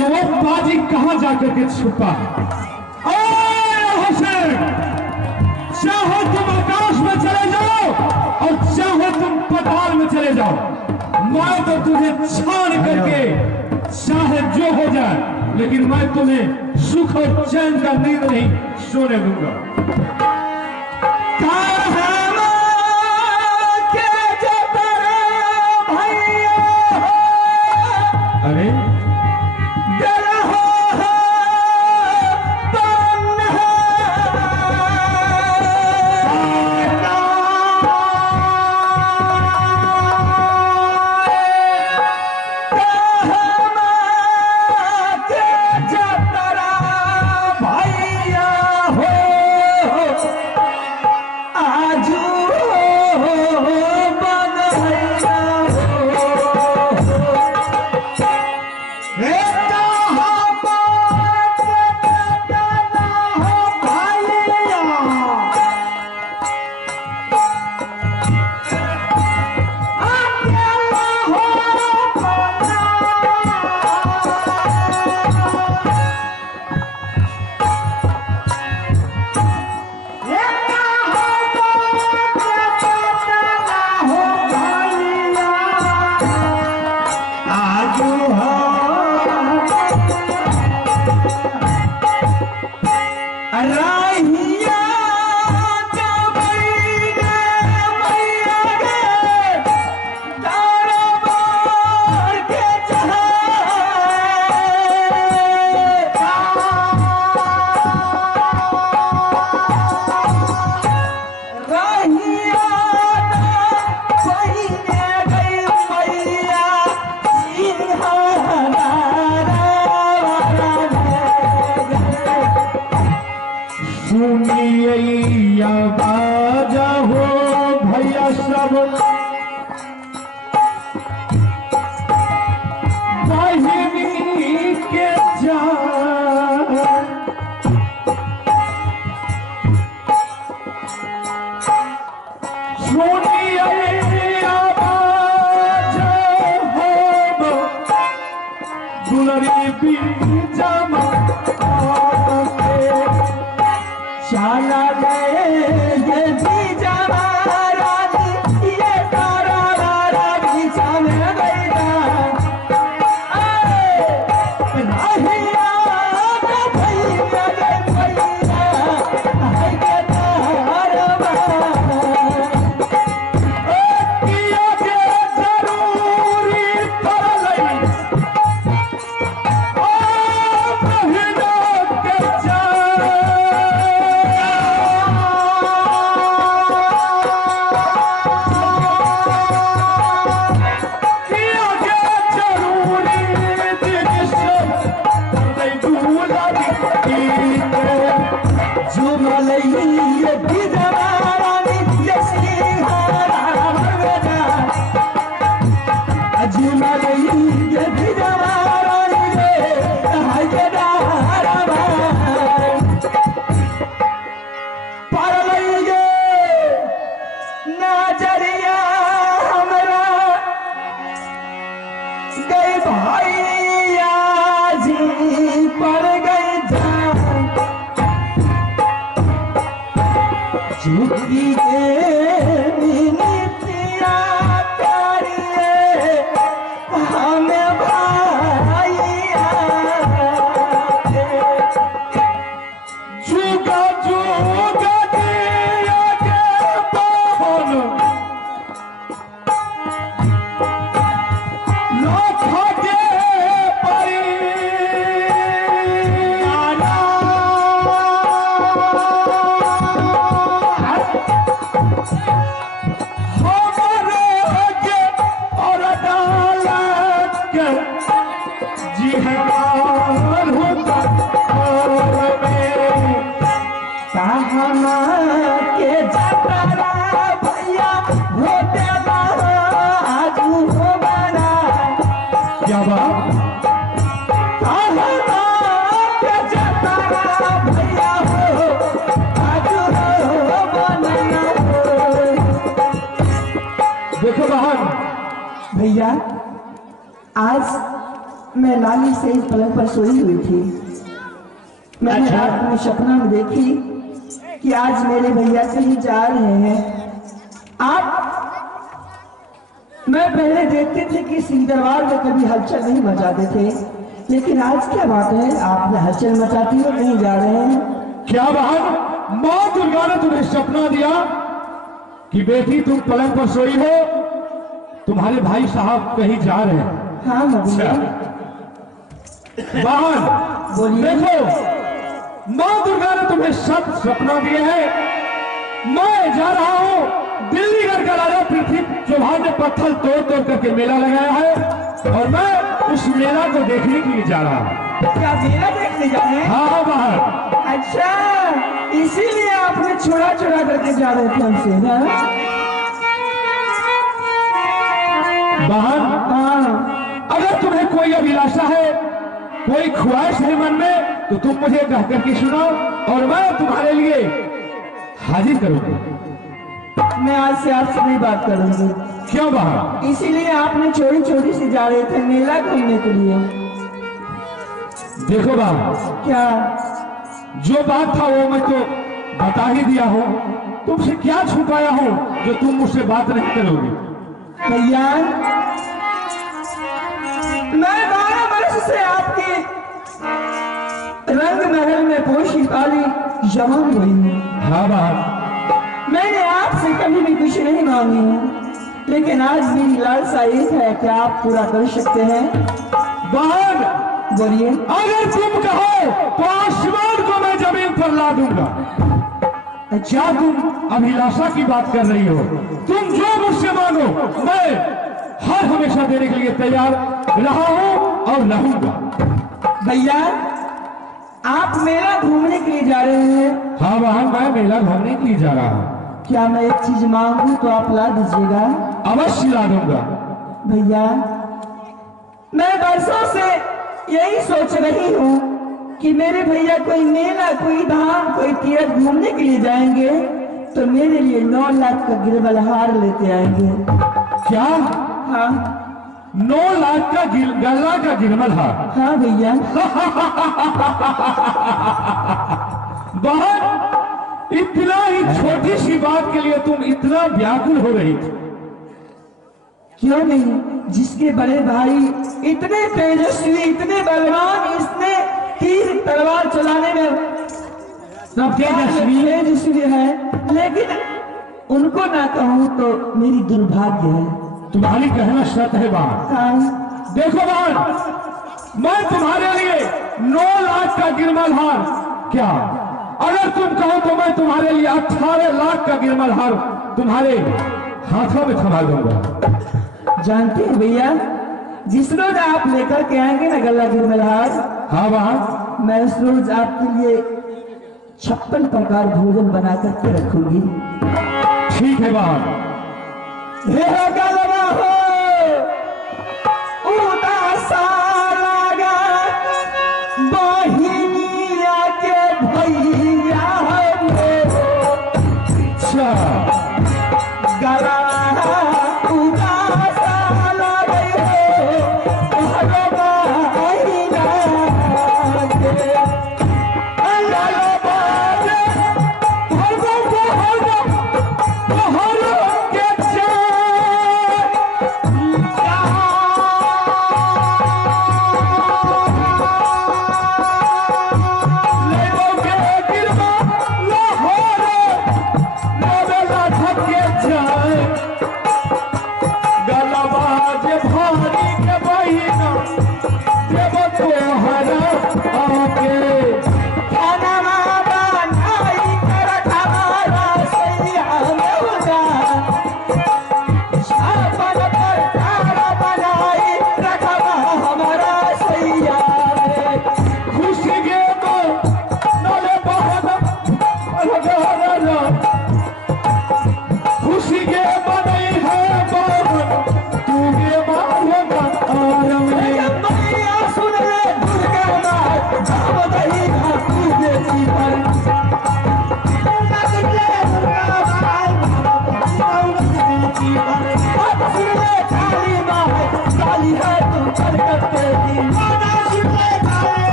कि वो बाजी कहां जाकर के छुपा है। हुसैन, चाहो तुम आकाश में चले जाओ और चाहो तुम पाताल में चले जाओ, मैं तो तुझे छान करके चाहे जो हो जाए, लेकिन मैं तुम्हें सुख और चैन का नींद नहीं सोने दूंगा। अरे बाजा हो भैया सब बहिनी के जान, सुनिए बाजा हो दुलरी बीजमा शाला ये बीजा रानी ये तारा रानी सामने गईदा नहीं आता भैया गे भैया है के तारवा किया के जरूरी पड़लई ओ बहिना के देखो बहन भैया, आज मैं लाली से इस पलंग पर सोई हुई थी। मैंने अच्छा। रात में सपना में देखी कि आज मेरे भैया कहीं जा रहे हैं। आप मैं पहले देखते थे कि सिंह दरबार में कभी हलचल नहीं मचाते थे, लेकिन आज क्या बात है, आपने हलचल मचाती हो, कहीं जा रहे हैं? क्या बहन, माँ दुर्गा ने तुम्हें सपना दिया कि बेटी तुम पलंग पर सोई हो, तुम्हारे भाई साहब कहीं जा रहे हैं। हाँ मम्मी। बहन बोलिए। देखो, माँ दुर्गा ने तुम्हें सब सपना दिए हैं। मैं जा रहा हूँ दिल्ली घर का राजा पृथ्वी चौहान ने पत्थर तोड़ तोड़ करके मेला लगाया है और मैं उस मेला को देखने के लिए जा रहा हूँ। क्या मेला देखने जा रहे हैं? हाँ बहन। अच्छा, इसीलिए आपने छोड़ा छोड़ा करके जा रहे थे हमसे ना? बहन, हाँ। अगर तुम्हें कोई अभिलाषा है, कोई ख्वाहिश है मन में, तो तुम मुझे कह करके सुनाओ और मैं तुम्हारे लिए हाजिर करूंगा। मैं आज से आपसे नहीं बात करूंगी। क्यों बहन? इसीलिए आपने छोटी छोटी से जा रहे थे मेला घूमने के लिए। देखो बहन, क्या? जो बात था वो मैं तो बता ही दिया हूँ। तुमसे क्या छुपाया हूँ जो तुम मुझसे बात नहीं करोगी? भैया, मैं 12 वर्ष से आपके रंग महल में पोशी पाली जवान हुई हूँ। हाँ बहन। मैंने आपसे कभी भी कुछ नहीं मांगी है, लेकिन आज मेरी लालसा एक है कि आप पूरा कर सकते हैं। बहन, बोलिए। अगर तुम कहो तो आसमान को मैं जमीन पर ला दूंगा। क्या तुम अभिलाषा की बात कर रही हो? तुम जो मुझसे मांगो मैं हर हमेशा देने के लिए तैयार रहा हूं और रहूंगा। भैया, आप मेला घूमने के लिए जा रहे हैं? हाँ बहन, मैं मेला घूमने के लिए जा रहा हूँ। क्या मैं एक चीज मांगू तो आप ला दीजिएगा? अवश्य ला दूंगा। भैया, मैं बरसों से यही सोच रही हूँ कि मेरे भैया कोई मेला, कोई धाम, कोई तीर्थ घूमने के लिए जाएंगे तो मेरे लिए 9 लाख का गिरबल हार लेते आएंगे। क्या? हाँ 9 लाख का गला का गिरमल हार? हाँ भैया। बहन, इतना ही छोटी सी बात के लिए तुम इतना व्याकुल हो रही थी? क्यों नहीं, जिसके बड़े भाई इतने तेजस्वी, इतने बलवान, इसने तीर तलवार चलाने में तेजस्वी है, लेकिन उनको ना कहूं तो मेरी दुर्भाग्य है। तुम्हारी कहना सत्य है बहन। हाँ। देखो बहन, मैं तुम्हारे लिए 9 लाख का गिरमल हार, क्या अगर तुम कहो तो मैं तुम्हारे लिए 18 लाख का गिरमल हार तुम्हारे हाथों में थमा दूंगा। जानते हैं भैया, जिस रोज आप लेकर के आएंगे ना गला गिरमल हार, हाँ बहन, मैं उस रोज आपके लिए 56 प्रकार भोजन बना करके रखूंगी। ठीक है बहन। गलवा हो उदासा लगा बहिनिया के भैया अच्छा, गला उदासा लगे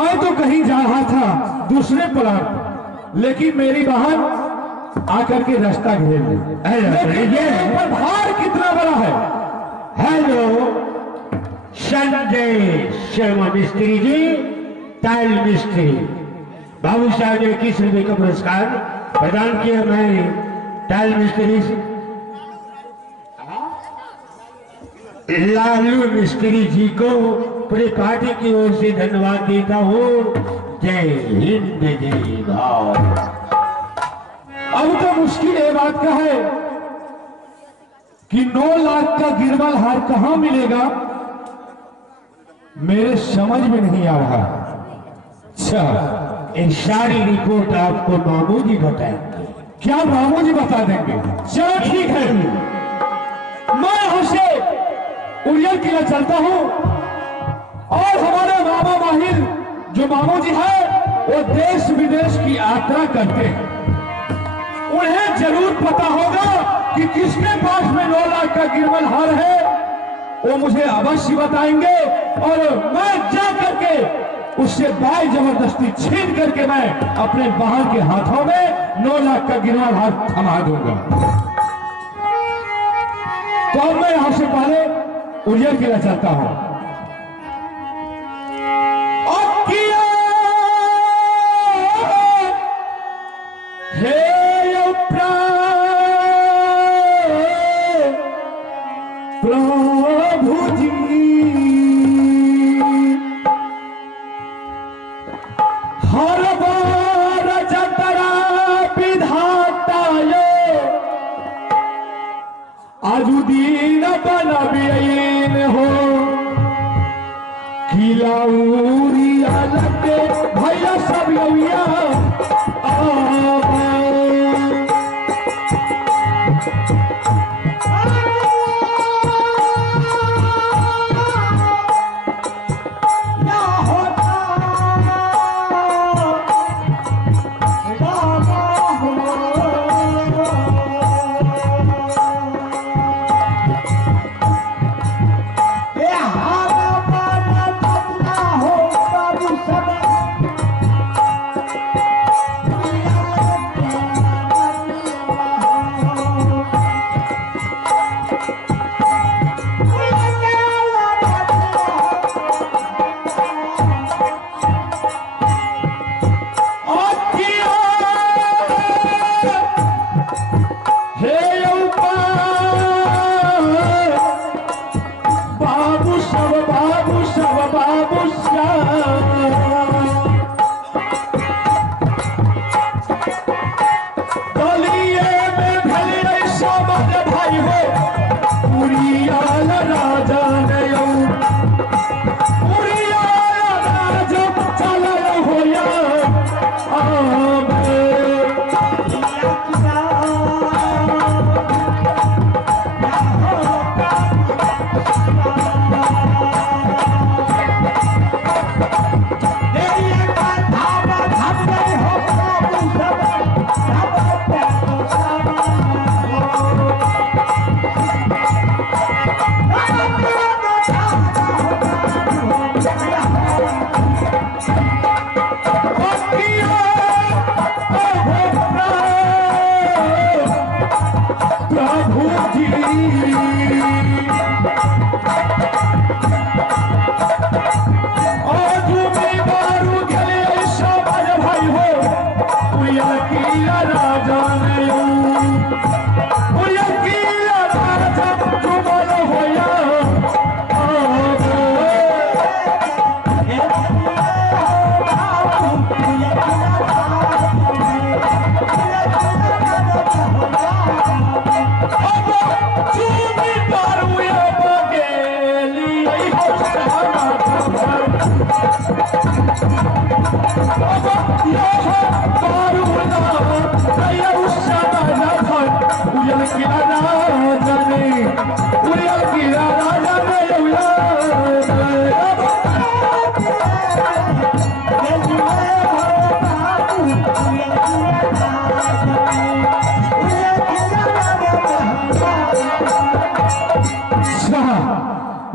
मैं तो कहीं जा रहा था दूसरे प्लाट, लेकिन मेरी बहन आकर के रास्ता घेर ली। लेकिन ये भार कितना बड़ा है। हेलो संजय शर्मा मिस्त्री जी, टाइल मिस्त्री। बाबू साहब ने 21 रुपए का पुरस्कार प्रदान किया। मैं टाइल मिस्त्री से लालू मिस्त्री जी को पूरी पार्टी की ओर से धन्यवाद देता हूँ। जय हिंद जय भारत। अब तो मुश्किल ये बात का है कि 9 लाख का गिरवल हार कहां मिलेगा, मेरे समझ में नहीं आ रहा। अच्छा, एक सारी रिपोर्ट आपको मामू जी बताएंगे। क्या मामू जी बता देंगे? चलो ठीक है, मैं यहां से उड़ियल किला चलता हूं और हमारे मामा माहिर जो मामू जी है वो देश विदेश की यात्रा करते हैं। उन्हें जरूर पता होगा कि किसके पास में 9 लाख का गिरवल हार है, वो मुझे अवश्य बताएंगे और मैं जा करके उससे बाई जबरदस्ती छीन करके मैं अपने बहन के हाथों में 9 लाख का गिरवल हार थमा दूंगा। तो अब मैं यहां से पहले उड़ियल किला चाहता हूं। प्रभु जी हर बार जतरा विधाता आजू दीन बनबीन हो खिलाऊरिया लगे भैया सब लौया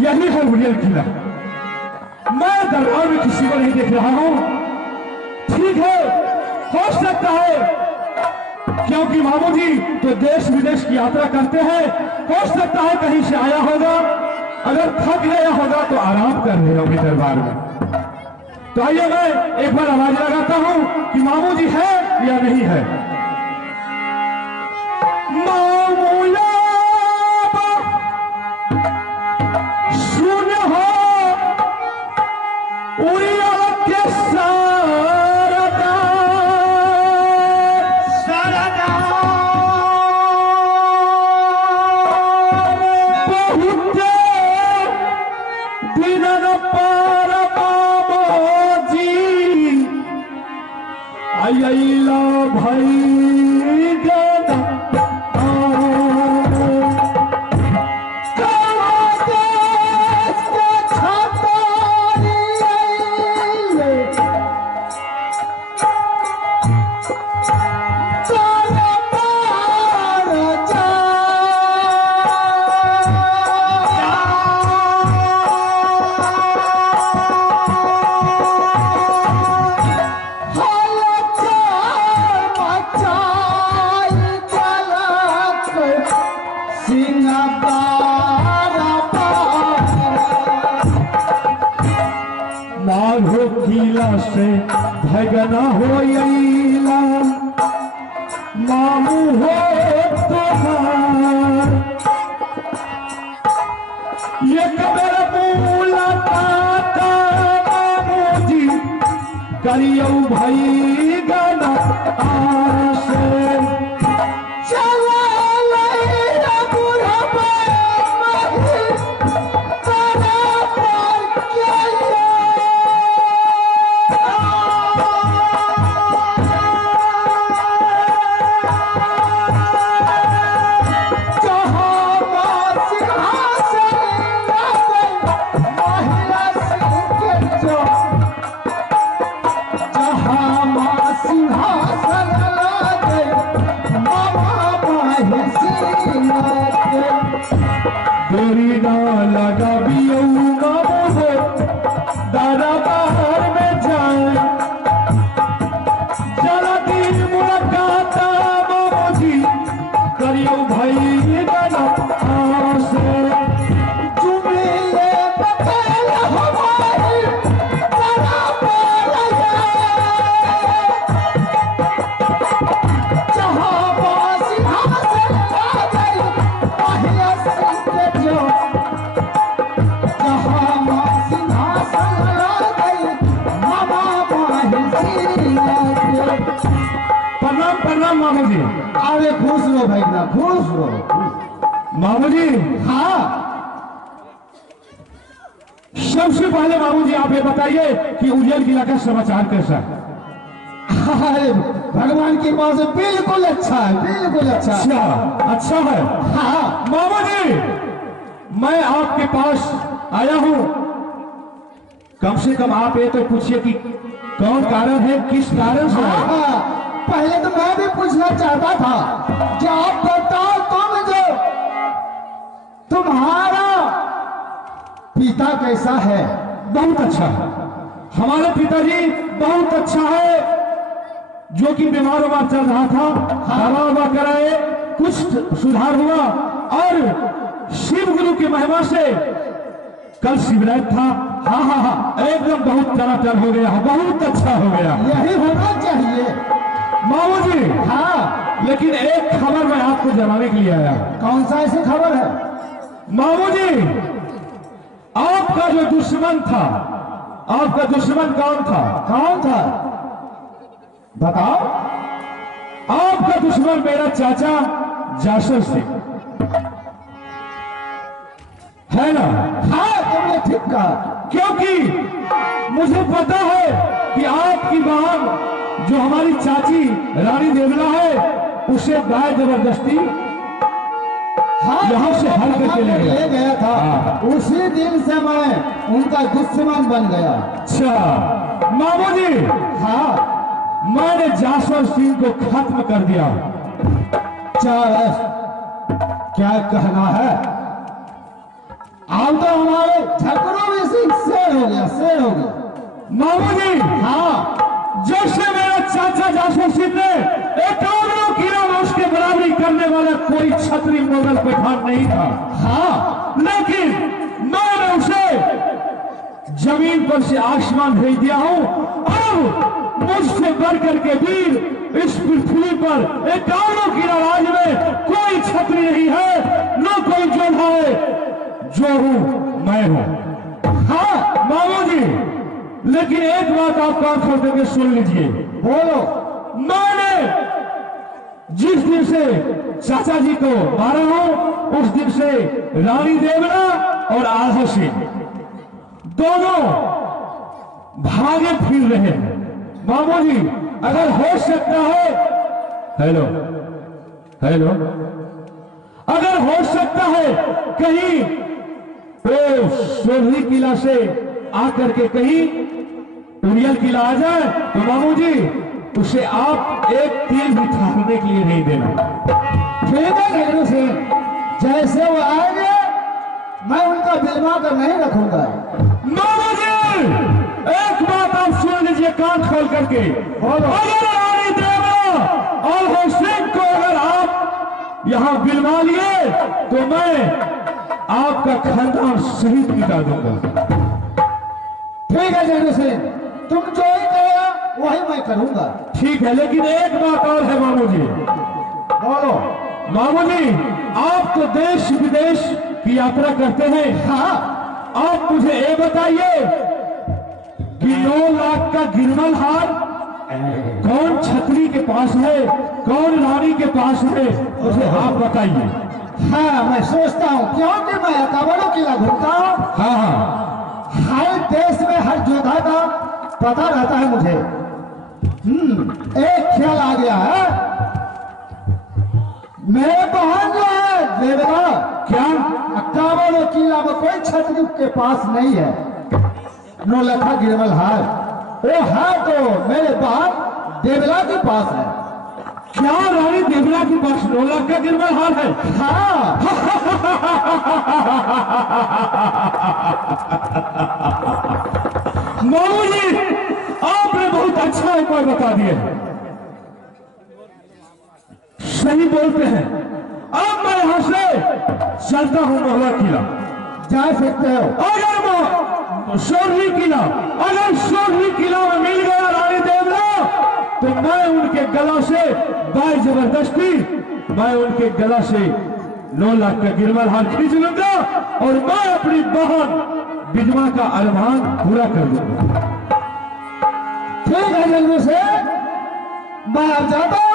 यही है उड़ियल किला। मैं दरबार में किसी को नहीं देख रहा हूं। ठीक है, हो सकता है, क्योंकि मामू जी तो देश विदेश की यात्रा करते हैं, हो सकता है कहीं से आया होगा। अगर थक गया होगा तो आराम कर रहे होंगे दरबार में। तो आइए मैं एक बार आवाज लगाता हूं कि मामू जी है या नहीं है। मामूला सुन हो उड़िया के सारदा सारदा बहुत दिन पार आइला भाई गाना माघो किला से भगना हो मामू हो तोहार ये कबर मुलाकात मामू जी करियो भाई गाना आसे गोरी ना लगा बियो मामू दादा बाहर में जाए चला दिन मुलाकात मामू जी करियो भाई गाना आसे चुमिए पतेल हमारी दादा प्रणाम मामू जी। अरे खुश रहो भाई ना, खुश रहो मामू जी। हाँ, सबसे पहले मामू जी आप ये बताइए कि उज्जैन जिला का समाचार कैसा है? अरे भगवान की कृपा से बिल्कुल अच्छा है, बिल्कुल अच्छा है। अच्छा है। हाँ मामू जी, मैं आपके पास आया हूं, कम से कम आप ये तो पूछिए कि कौन कारण है, किस कारण से है? हाँ, पहले तो मैं भी पूछना चाहता था कि आप बताओ तुम जो तुम्हारा पिता कैसा है? बहुत अच्छा है, हमारे पिताजी बहुत अच्छा है, जो कि बीमार उमार चल रहा था, दवा उवा कराए, कुछ सुधार हुआ और शिव गुरु की महिमा से कल शिवरात्रि था। हाँ हाँ हाँ, एकदम बहुत चलाचल हो गया, बहुत अच्छा हो गया। यही होना चाहिए मामू जी। हाँ, लेकिन एक खबर मैं आपको जनाने के लिए आया। कौन सा ऐसी खबर है? मामू जी, आपका जो दुश्मन था, आपका दुश्मन कौन था? कौन था बताओ। आपका दुश्मन मेरा चाचा जासर सिंह है ना? हाँ, तुमने ठीक कहा, क्योंकि मुझे पता है कि आपकी बहन जो हमारी चाची रानी देवला है, उसे गाय जबरदस्ती हाँ, यहाँ से हल करके ले गया था। हाँ। उसी दिन से मैं उनका दुश्मन बन गया। अच्छा मामू जी। हाँ, मैंने जासवर सिंह को खत्म कर दिया। क्या कहना है? अब तो हमारे झकड़ों में सिंह शेर हो गया, शेर हो गया। मामू जी, हाँ, जैसे मेरा चाचा जासूसिन ने 51 किलो में उसके बराबरी करने वाला कोई छतरी मुगल पठान नहीं था। हाँ, लेकिन मैंने उसे जमीन पर से आसमान भेज दिया हूं। अब मुझसे बढ़कर के वीर इस पृथ्वी पर 51 किलो राज में कोई छतरी नहीं है, न कोई जोधा है। जो हूं मैं हूं। हाँ मामू जी, लेकिन एक बात आप कान खोल करके सुन लीजिए। बोलो। मैंने जिस दिन से चाचा जी को मारा हूं, उस दिन से रानी देवरा और आधा सिंह दोनों भागे फिर रहे हैं। मामू जी, अगर हो सकता है, हेलो हेलो, अगर हो सकता है कहीं वो सोलही किला से आकर के कहीं उड़ियल किला आ जाए, तो मामू जी उसे आप एक तीर भी थामने के लिए नहीं देना। ठीक है झगड़ू सिंह, जैसे वो आएंगे मैं उनका बिलवा कर नहीं रखूंगा। मामू जी, एक बात आप सुन लीजिए कान खोल करके। अगर रानी देवरा और हुसैन को अगर आप यहां बिलवा लिए तो मैं आपका खानदान शहीद मिटा दूंगा। ठीक है झगड़ू सिंह, तुम जो ही कहेगा वही मैं करूंगा। ठीक है, लेकिन एक बात और है मामू जी। बोलो। मामू जी, आप तो देश विदेश की यात्रा करते हैं। हाँ, आप मुझे ये बताइए कि 9 लाख का गिरमल हार कौन छतरी के पास है, कौन रानी के पास है, मुझे आप बताइए। हाँ, मैं सोचता हूँ क्योंकि मैं 51 किला घूमता हूँ। हाँ हाँ, हर देश में हर योद्धा का पता रहता है मुझे। एक ख्याल आ गया है, मेरे बहन जो है देवरा, क्या 51 किला में कोई छतरी के पास नहीं है। 9 लाख गिरमल हार वो है तो मेरे बहन देवला के पास है। क्या रानी देवरा के पास 9 लाख का गिरमल हार है? हाँ, मामू जी, आपने बहुत अच्छा उपाय बता दिया। सही बोलते हैं। अब मैं यहां से चलता हूं मोहला किला। जा सकते हो। अगर सोलही किला, अगर सोलही किला में मिल गया रानी देवरा, तो मैं उनके गला से बाय जबरदस्ती मैं उनके गला से 9 लाख का गिरमल हार खींच लूंगा और मैं अपनी बहन विधवा का अरमान पूरा कर दूंगा। ठीक है जल्दी से, मैं अब जाता हूँ।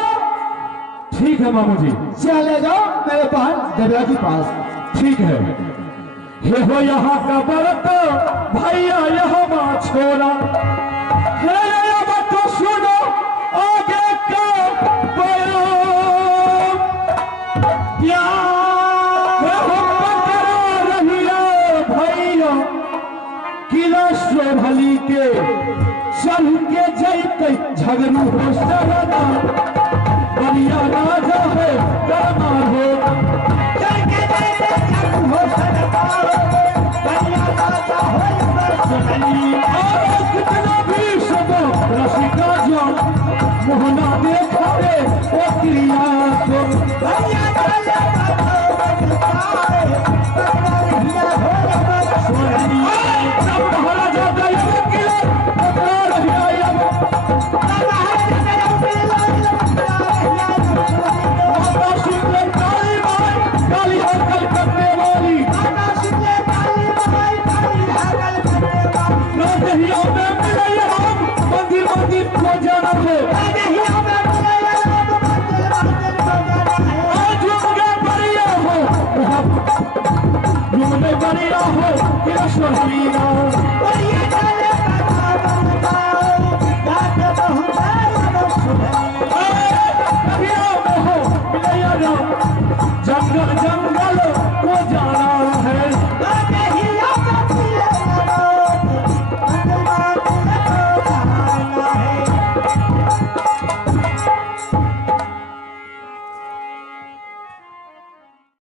ठीक है मामू जी, चले जाओ मेरे बहन देवरा के पास। ठीक है। ये हो यहाँ का बरत भैया, यहाँ माँ छोरा है, अब तो सुनो आगे का बयान। प्यार करा रही है भैया, किला शोभली के चल के जैते झगड़ू हो सरदा, बलिया राजा है दरबार हो, चल के जैते झगड़ू हो सरदार, बलिया राजा हो। और कितना भी सबो रसिका जो मोहना देखा रे ओ क्रिया को, बलिया राजा बढ़िया हो,